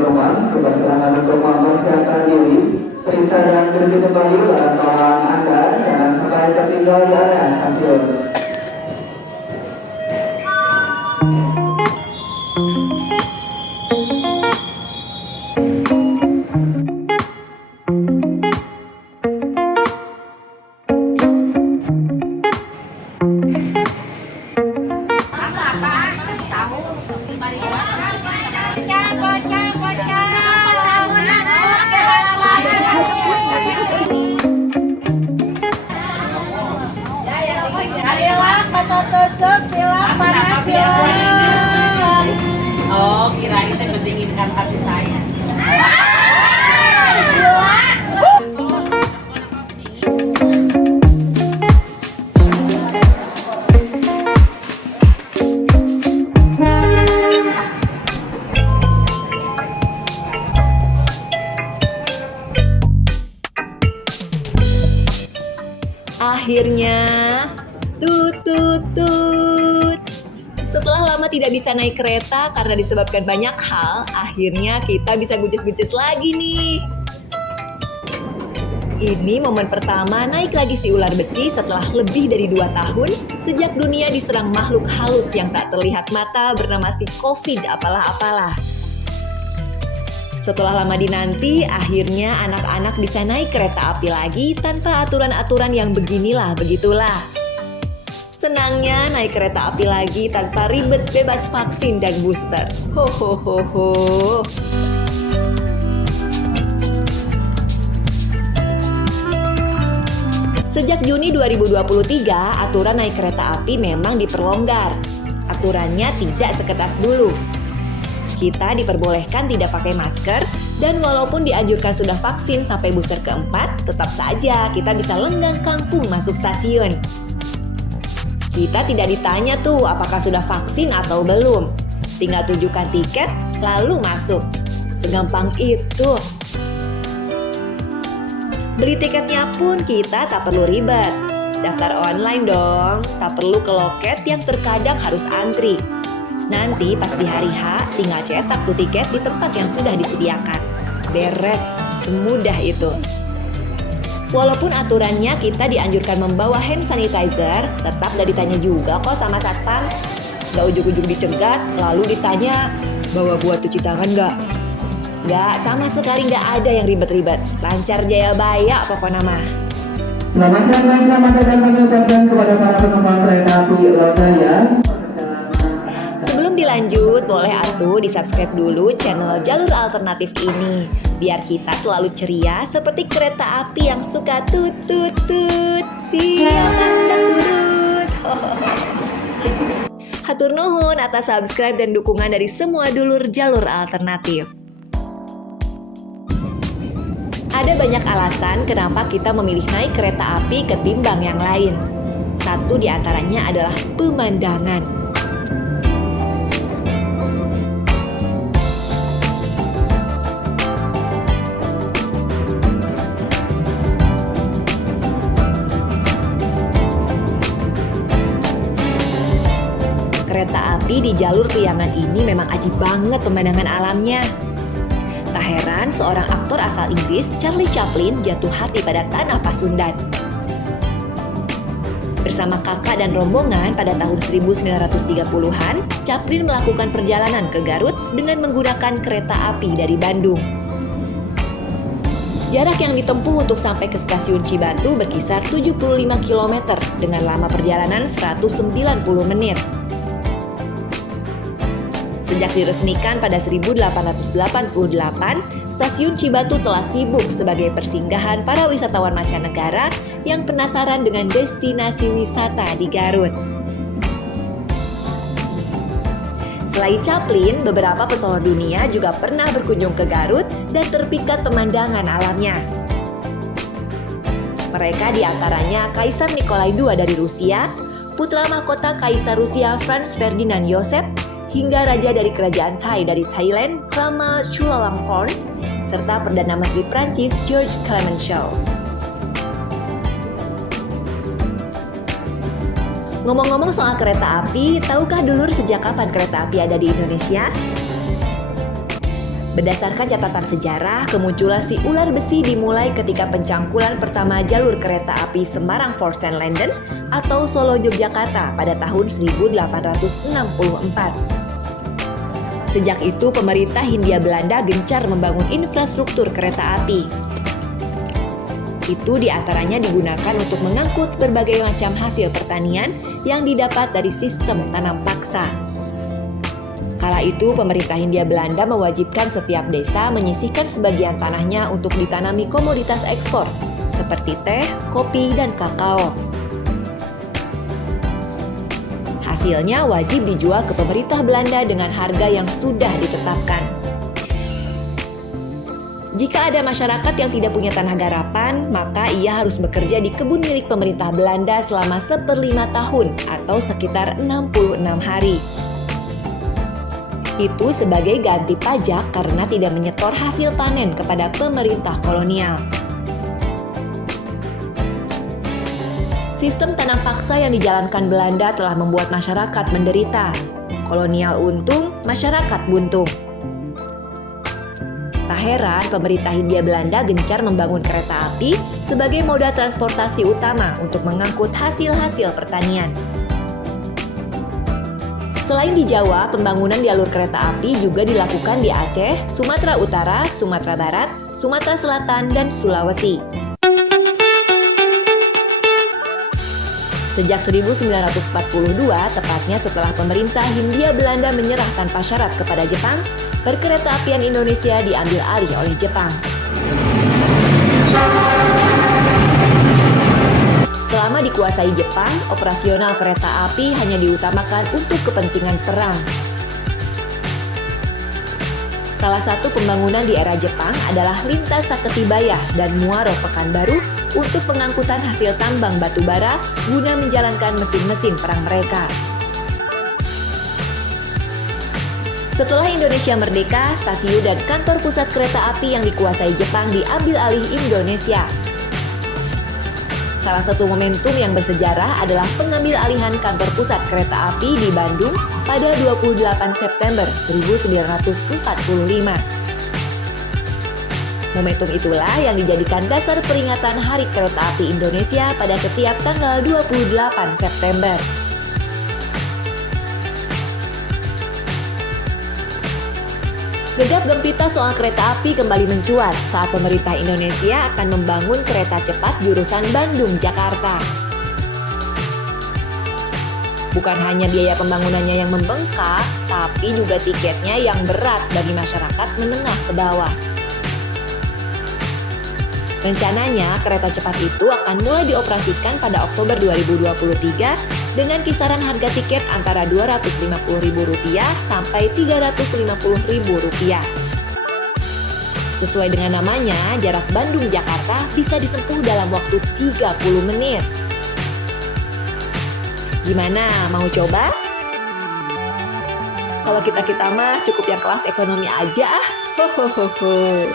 penumpang, kebersilakan untuk mempersiapkan diri, periksa dan bersih kembali barang bawaan Anda, jangan sampai tertinggal di area stasiun. Oh, kirain teh mendinginkan hati saya. Akhirnya, tut tut tut. Setelah lama tidak bisa naik kereta karena disebabkan banyak hal, akhirnya kita bisa guces-guces lagi nih. Ini momen pertama naik lagi si ular besi setelah lebih dari 2 tahun sejak dunia diserang makhluk halus yang tak terlihat mata bernama si COVID apalah-apalah. Setelah lama dinanti, akhirnya anak-anak bisa naik kereta api lagi tanpa aturan-aturan yang beginilah begitulah. Senangnya naik kereta api lagi tanpa ribet bebas vaksin dan booster. Ho ho ho ho. Sejak Juni 2023, aturan naik kereta api memang diperlonggar. Aturannya tidak seketat dulu. Kita diperbolehkan tidak pakai masker, dan walaupun dianjurkan sudah vaksin sampai booster keempat, tetap saja kita bisa lenggang kangkung masuk stasiun. Kita tidak ditanya tuh apakah sudah vaksin atau belum. Tinggal tunjukkan tiket, lalu masuk. Segampang itu. Beli tiketnya pun kita tak perlu ribet. Daftar online dong, tak perlu ke loket yang terkadang harus antri. Nanti pas di hari H, tinggal cetak tuh tiket di tempat yang sudah disediakan. Beres, semudah itu. Walaupun aturannya kita dianjurkan membawa hand sanitizer, tetap gak ditanya juga kok sama satpam. Gak ujug-ujug dicegat, lalu ditanya, bawa buat cuci tangan gak? Gak, sama sekali gak ada yang ribet-ribet. Lancar jaya baya pokoknya mah. Selamat siang dan selamat datang kami ucapkan kepada para penumpang kereta api Lodaya. Sebelum dilanjut, boleh atuh di-subscribe dulu channel Jalur Alternatif ini. Biar kita selalu ceria seperti kereta api yang suka tut-tut-tut. Siap hendak turut. Hatur nuhun atas subscribe dan dukungan dari semua dulur Jalur Alternatif. Ada banyak alasan kenapa kita memilih naik kereta api ketimbang yang lain. Satu di antaranya adalah pemandangan. Kereta api di jalur Priangan ini memang ajib banget pemandangan alamnya. Tak heran seorang aktor asal Inggris, Charlie Chaplin, jatuh hati pada tanah Pasundan. Bersama kakak dan rombongan pada tahun 1930-an, Chaplin melakukan perjalanan ke Garut dengan menggunakan kereta api dari Bandung. Jarak yang ditempuh untuk sampai ke stasiun Cibatu berkisar 75 km dengan lama perjalanan 190 menit. Sejak diresmikan pada 1888, stasiun Cibatu telah sibuk sebagai persinggahan para wisatawan mancanegara yang penasaran dengan destinasi wisata di Garut. Selain Chaplin, beberapa pesohor dunia juga pernah berkunjung ke Garut dan terpikat pemandangan alamnya. Mereka diantaranya Kaisar Nikolai II dari Rusia, putra mahkota Kaisar Rusia Franz Ferdinand Joseph, hingga raja dari kerajaan Thai dari Thailand, Rama Chulalongkorn, serta Perdana Menteri Prancis Georges Clemenceau. Ngomong-ngomong soal kereta api, tahukah dulur sejak kapan kereta api ada di Indonesia? Berdasarkan catatan sejarah, kemunculan si ular besi dimulai ketika pencangkulan pertama jalur kereta api Semarang-Forsten Landen atau Solo-Yogyakarta pada tahun 1864. Sejak itu, pemerintah Hindia Belanda gencar membangun infrastruktur kereta api. Itu diantaranya digunakan untuk mengangkut berbagai macam hasil pertanian yang didapat dari sistem tanam paksa. Kala itu, pemerintah Hindia Belanda mewajibkan setiap desa menyisihkan sebagian tanahnya untuk ditanami komoditas ekspor, seperti teh, kopi, dan kakao. Hasilnya wajib dijual ke pemerintah Belanda dengan harga yang sudah ditetapkan. Jika ada masyarakat yang tidak punya tanah garapan, maka ia harus bekerja di kebun milik pemerintah Belanda selama 1/5 tahun atau sekitar 66 hari. Itu sebagai ganti pajak karena tidak menyetor hasil panen kepada pemerintah kolonial. Sistem tanam paksa yang dijalankan Belanda telah membuat masyarakat menderita. Kolonial untung, masyarakat buntung. Tak heran pemerintah Hindia Belanda gencar membangun kereta api sebagai moda transportasi utama untuk mengangkut hasil-hasil pertanian. Selain di Jawa, pembangunan jalur kereta api juga dilakukan di Aceh, Sumatera Utara, Sumatera Barat, Sumatera Selatan, dan Sulawesi. Sejak 1942, tepatnya setelah pemerintah Hindia Belanda menyerah tanpa syarat kepada Jepang, perkeretaapian Indonesia diambil alih oleh Jepang. Selama dikuasai Jepang, operasional kereta api hanya diutamakan untuk kepentingan perang. Salah satu pembangunan di era Jepang adalah lintas Saketibaya dan Muaro Pekanbaru untuk pengangkutan hasil tambang batu bara guna menjalankan mesin-mesin perang mereka. Setelah Indonesia merdeka, stasiun dan kantor pusat kereta api yang dikuasai Jepang diambil alih Indonesia. Salah satu momentum yang bersejarah adalah pengambil alihan kantor pusat kereta api di Bandung pada 28 September 1945. Momentum itulah yang dijadikan dasar peringatan Hari Kereta Api Indonesia pada setiap tanggal 28 September. Gegap gempita soal kereta api kembali mencuat saat pemerintah Indonesia akan membangun kereta cepat jurusan Bandung-Jakarta. Bukan hanya biaya pembangunannya yang membengkak, tapi juga tiketnya yang berat bagi masyarakat menengah ke bawah. Rencananya, kereta cepat itu akan mulai dioperasikan pada Oktober 2023 dengan kisaran harga tiket antara Rp250.000 sampai Rp350.000. Sesuai dengan namanya, jarak Bandung-Jakarta bisa ditempuh dalam waktu 30 menit. Gimana, mau coba? Kalau kita mah cukup yang kelas ekonomi aja. Hohoho.